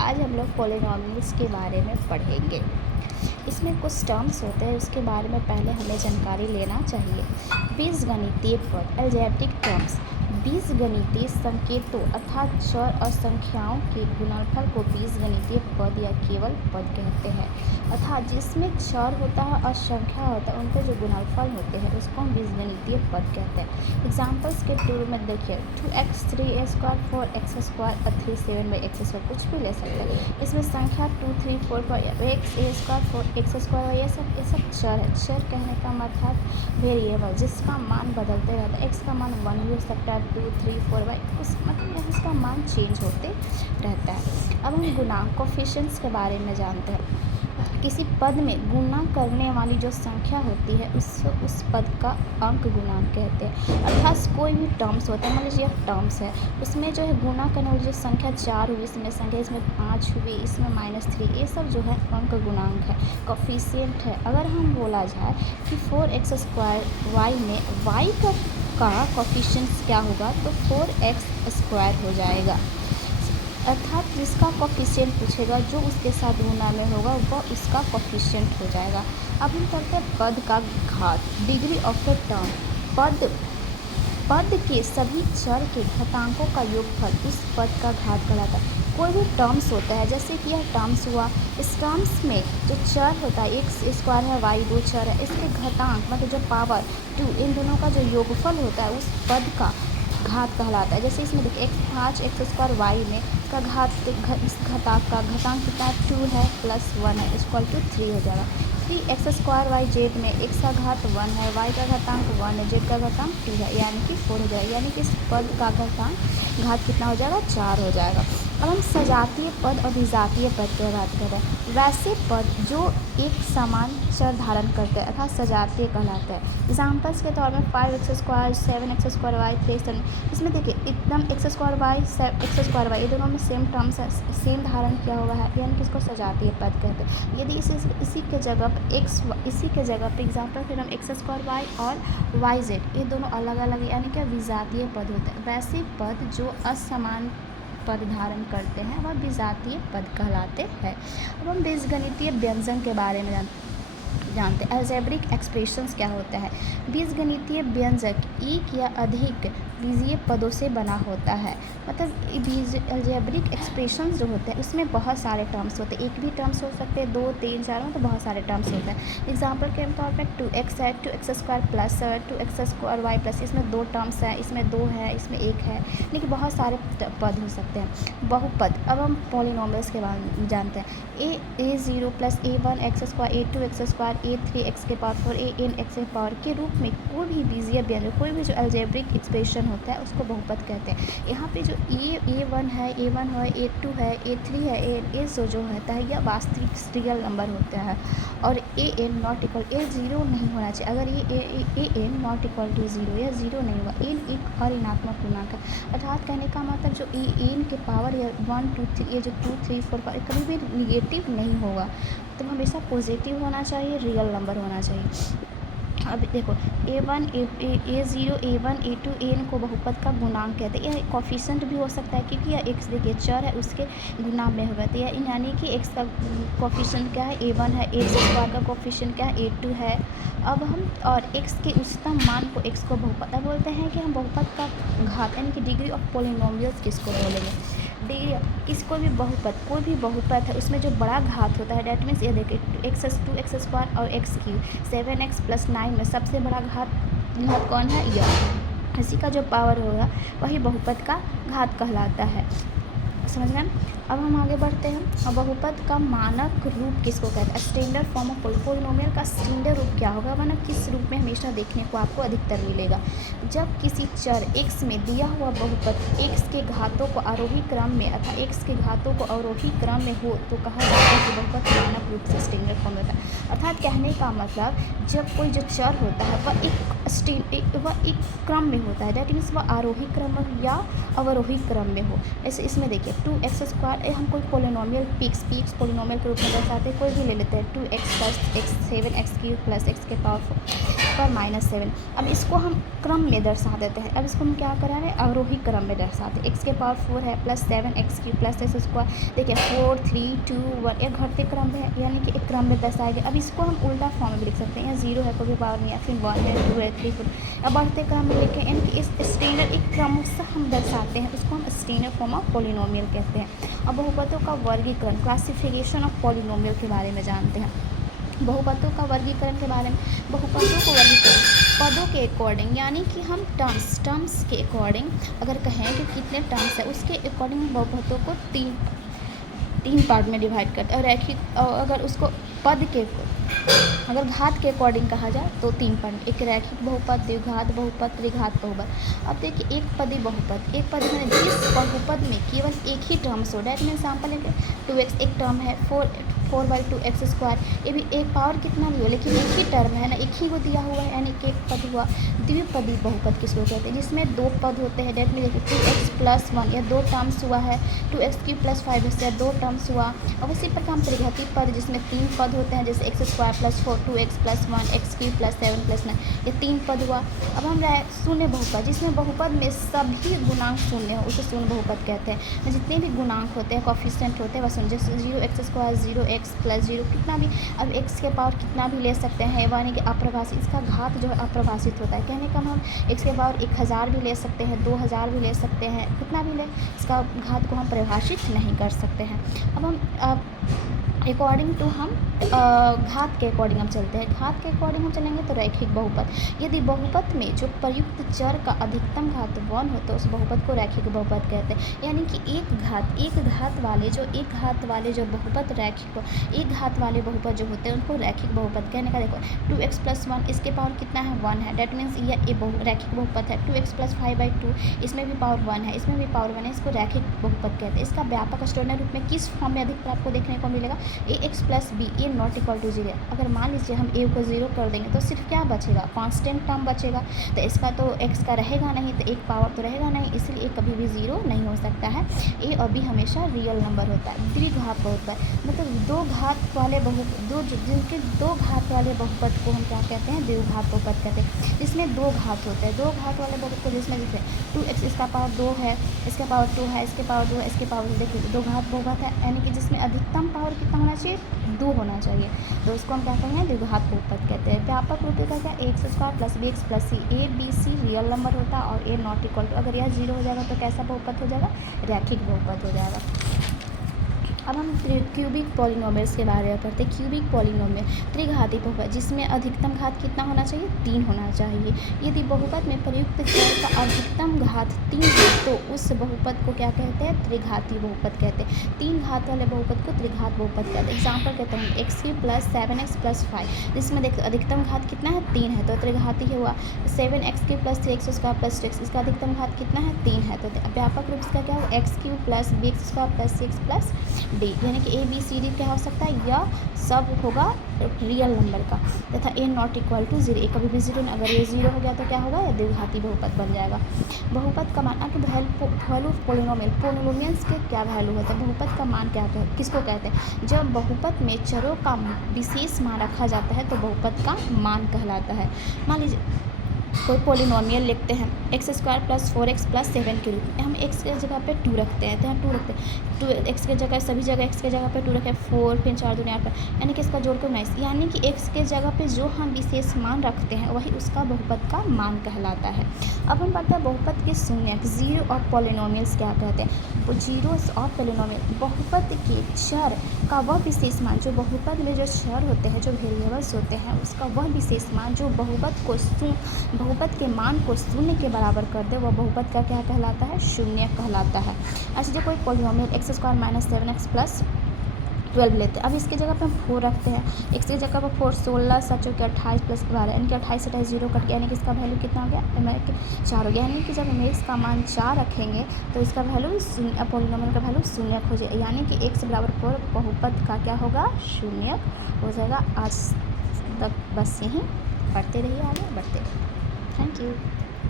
आज हम लोग पॉलिनॉमियल्स के बारे में पढ़ेंगे। इसमें कुछ टर्म्स होते हैं, उसके बारे में पहले हमें जानकारी लेना चाहिए। बीजगणितीय पद, अलजेब्रिक टर्म्स। बीजगणितीय संकेतों अर्थात चर और संख्याओं के गुणनफल को बीजगणितीय पद या केवल पद कहते हैं। अर्थात जिसमें चर होता है और संख्या होता है, उनके जो गुणनफल होते हैं उसको हम बीजगणितीय पद कहते हैं। एग्जाम्पल्स के रूप में देखिए 2x 3a² 4x² और 3 7x², कुछ भी ले सकते हैं। इसमें संख्या 2 3 4 5 x a² 4x² ये सब चर है। चर कहने का मतलब वेरिएबल जिसका मान बदलते रहता है। x का मान 1 भी हो सकता है, 2 3 4 उस मतलब इसका मान चेंज होते रहता है। अब हम गुणांक कोफिशिएंट्स के बारे में जानते हैं। किसी पद में गुणा करने वाली जो संख्या होती है उस पद का अंक गुणांक कहते हैं। अर्थात कोई भी टर्म्स होता है, मान लीजिए टर्म्स है, उसमें जो है गुणा करने वाली जो संख्या 4 हुई, इसमें संख्या इसमें 5 हुई, इसमें -3, ये सब जो है अंक गुणांक है, कोफिशिएंट है। अगर हम बोला जाए कि 4x² y में y का कोफिशिएंट्स क्या होगा, तो 4x² हो जाएगा। अर्थात जिसका कोफिशिएंट पूछेगा जो उसके साथ गुणा में होगा वो इसका कोफिशिएंट हो जाएगा। अब हम करते हैं पद का घात, डिग्री ऑफ द टर्म। पद के सभी चर के घातांकों का योगफल उस पद का घात कहलाता है। कोई भी टर्म्स होता है, जैसे कि यह टर्म्स हुआ, इस टर्म्स में जो चर होता है x² है, y 2 चर है, इसके घातांक मतलब जो पावर 2, इन दोनों का जो योगफल होता है उस पद का घात कहलाता है। जैसे इसमें देखिए 5 x² y में इसका घात इस घातांक का घातांक कितना 2 है प्लस 1 है = 3 हो जाएगा। 3x² y z में x का घात 1 है, y का घातांक 1 है, z का घातांक 2 है, यानी कि 4 हो जाएगा। यानी कि इस पद का घात कितना हो जाएगा, 4 हो जाएगा। अब हम सजातीय पद और विजातीय पद की बात कर रहे हैं। वैसे पद जो एक समान चर धारण करते हैं अर्थात सजातीय कहलाते हैं। एग्जाम्पल्स के तौर में 5x² 7x² y 3 7, इसमें देखिए एकदम x² y x² y ये दोनों में सेम टर्म्स है, सेम धारण किया हुआ है, यानी कि इसको सजातीय पद कहते हैं। यदि इसी के जगह पर एग्जाम्पल फिर हम x² y और yz ये दोनों अलग अलग यानी कि विजातीय पद होते हैं। वैसे पद जो असमान पद धारण करते हैं वह विजातीय पद कहलाते हैं। अब हम बीजगणितीय व्यंजन के बारे में जानते हैं। अलजेब्रिक एक्सप्रेशंस क्या होता है। बीजगणितीय व्यंजक एक या अधिक बीजीय पदों से बना होता है। मतलब अलजेब्रिक एक्सप्रेशंस जो होते हैं उसमें बहुत सारे टर्म्स होते हैं, एक भी टर्म्स हो सकते हैं, 2 3 4 मतलब बहुत सारे टर्म्स होते हैं। एग्जाम्पल के तौर पर 2x है, 2x² plus 2x² y plus, इसमें 2 टर्म्स है, इसमें 2 है, इसमें 1 है, लेकिन बहुत सारे पद हो सकते हैं। बहुपद, अब हम पॉलिनॉमियल्स के बारे में जानते हैं। a0 plus a1 x² a2 x² a3 x⁴ an x के रूप में कोई भी बीजीय व्यंजक, कोई भी जो अलजेब्रिक एक्सप्रेशन होता है उसको बहुपद कहते हैं। यहाँ पे जो a1 है, a2 है, a3 है, a जो होता है यह वास्तविक रियल नंबर होता है और an नॉट इक्वल a0 नहीं होना चाहिए। अगर ये an नॉट इक्वल टू 0 या 0 नहीं हुआ, an एक और ऋणात्मक पूर्णांक है। अर्थात कहने का मतलब जो an के पावर या 1 2 3 ये जो 2 3 4 5 कभी भी निगेटिव नहीं होगा, तो हमेशा पॉजिटिव होना चाहिए, रियल नंबर होना चाहिए। अब देखो a1 a0 a1 a2 an को बहुपद का गुणांक कहते हैं। यह कोफिशिएंट भी हो सकता है क्योंकि यह x देखिए चर है उसके गुना में होगा, तो यह यानी कि x का कोफिशिएंट क्या है, a1 है, x² का कोफिशिएंट क्या है, a2 है। अब हम और x के उच्चतम मान को x को बहुपद बोलते हैं कि हम बहुपद का घात यानी कि डिग्री ऑफ पॉलिनॉमियल्स किसको बोलेंगे। कोई भी बहुपद है उसमें जो बड़ा घात होता है, डैट मीन्स ये देखिए x² और x³ 7x + 9 में सबसे बड़ा घात कौन है, यह। इसी का जो पावर होगा वही बहुपद का घात कहलाता है। समझ गए। अब हम आगे बढ़ते हैं। और बहुपद का मानक रूप किसको कहते हैं, स्टैंडर्ड फॉर्म ऑफ पॉलिनॉमियल का स्टैंडर्ड रूप क्या होगा, वरना किस रूप में हमेशा देखने को आपको अधिकतर मिलेगा। जब किसी चर x में दिया हुआ बहुपद x के घातों को आरोही क्रम में अथवा x के घातों को अवरोही क्रम में हो तो कहा जाता है कि बहुपद मानक रूप से स्टैंडर्ड फॉर्म होता है। अर्थात कहने का मतलब जब कोई जो चर होता है वह एक क्रम में होता है, डैट मीन्स वह आरोही क्रम या अवरोही क्रम में हो। ऐसे इसमें देखिए 2x² हम कोई पॉलिनॉमियल पीक्स पॉलिनॉमियल के रूप में दर्शाते हैं, कोई भी ले लेते हैं 2x + x 7x³ + x⁴ square minus 7। अब इसको हम क्रम में दर्शा देते हैं। अब इसको हम क्या करा रहे हैं, अवरोही क्रम में दर्शाते हैं। एक्स के पावर 4 है plus 7 x cube plus x square, देखिए 4 3 2 1, एक घटते क्रम में है, यानी कि एक क्रम में दर्शाएंगे। अब इसको हम उल्टा फॉर्म में भी लिख सकते हैं, यहाँ 0 है, कोई पावर नहीं है, फिर 1 है, 2 है, 3 4। अब बढ़ते क्रम में लिखें, यानी कि इस स्टैंडर्ड एक क्रम से हम दर्शाते हैं, उसको हम स्टैंडर्ड फॉर्म ऑफ पॉलिनोमियल कहते हैं। अब बहुपदों का वर्गीकरण, क्लासिफिकेशन ऑफ पॉलिनोमियल के बारे में जानते हैं। बहुपदों का वर्गीकरण के बारे में, बहुपदों को वर्गीकरण पदों के अकॉर्डिंग, यानी कि हम टर्म्स के अकॉर्डिंग अगर कहें कि कितने टर्म्स है उसके अकॉर्डिंग बहुपदों को तीन पार्ट में डिवाइड करते हैं। और रैखिक अगर उसको पद के अगर घात के अकॉर्डिंग कहा जाए तो 3 पार्ट, एक रैखिक बहुपद, द्विघात बहुपद, त्रिघात बहुपद। अब देखिए एक पदी बहुपद, एक पद में जिस बहुपद में केवल एक ही टर्म्स हो, डेट में एग्जाम्पल है 2x एक टर्म है, 4/2x स्क्वायर, ये भी एक पावर कितना भी हो लेकिन एक ही टर्म है ना, एक ही को दिया हुआ है, यानी कि एक पद हुआ। द्विपदी बहुपद किसको कहते हैं, जिसमें 2 पद होते हैं, डेट में देखिए 2x + 1 या 2 टर्म्स हुआ है, 2x³ + 5x या 2 टर्म्स हुआ। और उसी प्रकार हम त्रिघाती पद जिसमें 3 पद होते हैं, जैसे x² + 4 2x + 1 x³ + 7 + 9, ये 3 पद हुआ। अब हम रहे शून्य बहुपद, जिसमें बहुपद में सभी गुणांक शून्य हो, उसे शून्य बहुपद कहते हैं। जितने भी गुणांक होते हैं, कोफिशिएंट होते हैं, वह शून्य, जैसे 0x² 0x + 0 कितना भी, अब x के पावर कितना भी ले सकते हैं, यानी कि अप्रभाषित, इसका घात जो है अप्रभाषित होता है। कहने का हम x के पावर 1000 भी ले सकते हैं, 2000 भी ले सकते हैं, कितना भी ले, इसका घात को हम परिभाषित नहीं कर सकते हैं। अब हम अकॉर्डिंग टू हम घात के अकॉर्डिंग हम चलते हैं। घात के अकॉर्डिंग हम चलेंगे तो रैखिक बहुपद, यदि बहुपद में जो प्रयुक्त चर का अधिकतम घात 1 हो तो उस बहुपद को रैखिक बहुपद कहते हैं। यानी कि एक घात वाले जो बहुपद रैखिक, एक घात वाले बहुपद जो होते हैं उनको रैखिक बहुपद कहने का। देखो 2x + 1, इसके पावर कितना है 1 है, डेट मीन्स ये रैखिक बहुपद है। 2x + 5/2, इसमें भी पावर 1 है, इसमें भी पावर 1 है, इसको रैखिक बहुपद कहते हैं। इसका व्यापक स्टोनर रूप में किस फॉर्म में अधिकतर आपको देखने को मिलेगा, ax + b, a ≠ 0। अगर मान लीजिए हम a को 0 कर देंगे तो सिर्फ क्या बचेगा, कांस्टेंट टर्म बचेगा, तो इसका तो x का रहेगा नहीं, तो एक पावर तो रहेगा नहीं, इसलिए a कभी भी 0 नहीं हो सकता है। a और b हमेशा रियल नंबर होता है। द्विघात बहुपद मतलब जिनके दो घात वाले बहुपद को हम क्या कहते हैं, द्विघात बहुपद कहते हैं, जिसमें 2 घात होते हैं। 2 घात वाले बहुपद को जिसमें जैसे 2x, इसका पावर 2 है, इसका पावर 2 है, इसके पावर 2 है, इसके पावर, देखिए 2 घात बहुपद है, यानी कि जिसमें अधिकतम पावर कितना होना चाहिए, 2 होना चाहिए, तो उसको हम क्या कहेंगे, द्विघात बहुपद कहते हैं। व्यापक रूप का क्या, x² + bx + c, a b c real number होता है और a ≠ अगर यह 0 हो जाएगा तो कैसा बहुपद हो जाएगा, रैखिक बहुपद हो जाएगा। अब हम क्यूबिक पॉलिनोमियल्स के बारे में पढ़ते हैं। क्यूबिक पॉलिनोमियल त्रिघाती बहुपद जिसमें अधिकतम घात कितना होना चाहिए, 3 होना चाहिए। यदि बहुपद में प्रयुक्त चर का अधिकतम घात 3 है तो उस बहुपद को क्या कहते हैं, त्रिघाती बहुपद कहते हैं। 3 घात वाले बहुपद को त्रिघात बहुपद कहते हैं। एग्जाम्पल कहते हैं x³ + 7x + 5, जिसमें देखो अधिकतम घात कितना है, 3 है, तो त्रिघाती हुआ। 7x³ + 3x² + 6, इसका अधिकतम घात कितना है, 3 है, तो व्यापक रूप इसका क्या होगा, x³ + bx² + c + d, यानी कि a b c d क्या हो सकता है, यह सब होगा रियल नंबर का, तथा a ≠ 0, कभी भी 0 नहीं, अगर ये 0 हो गया तो क्या होगा, यह द्विघाती बहुपद बन जाएगा। बहुपद का मान, कि वैल्यू पॉलिनोमियल्स के क्या वैल्यू होता है, बहुपद का मान क्या किसको कहते हैं, जब बहुपद में चरों का विशेष मान रखा जाता है तो बहुपद का मान कहलाता है। मान लीजिए कोई पॉलिनोमियल लिखते हैं x² + 4x + 7 के रूप में, हम x के जगह पे 2 रखते हैं, तो यहाँ 2 रखते हैं, 2 x के जगह, सभी जगह x के जगह पे 2 रखें, 4 फिर 4 दूनी 8, यानी कि इसका जोड़ कर 19, यानी कि x के जगह पे जो हम विशेष मान रखते हैं वही उसका बहुपद का मान कहलाता है। अब हम पढ़ते हैं बहुपद के शून्यक, जीरो ऑफ पॉलिनोमियल्स क्या कहते हैं। जीरोस ऑफ पॉलिनोमियल बहुपद के चर का वह विशेष मान, जो बहुपद में जो चर होते हैं, जो वेरिएबल्स होते हैं, उसका वह विशेष मान जो बहुपद के मान को शून्य के बराबर कर दे, वह बहुपद का क्या कहलाता है, शून्य कहलाता है। अच्छा, जो कोई पॉलिनोमियल x² - 7x + 12 लेते हैं, अब इसके जगह पे हम 4 रखते हैं, x की जगह पर 4, 16 7 × 28 + 12, यानी कि 28 से 0 कट गया, यानी कि इसका वैल्यू कितना हो गया, 4 हो गया। यानी कि जब हम x का मान 4 रखेंगे तो इसका वैल्यू पॉलिनोमियल का वैल्यू शून्य हो जाएगा, यानी कि x = 4 बहुपद का क्या होगा, शून्य हो जाएगा। आज तक बस यहीं पढ़ते रहिए, आगे बढ़ते रहिए। Thank you.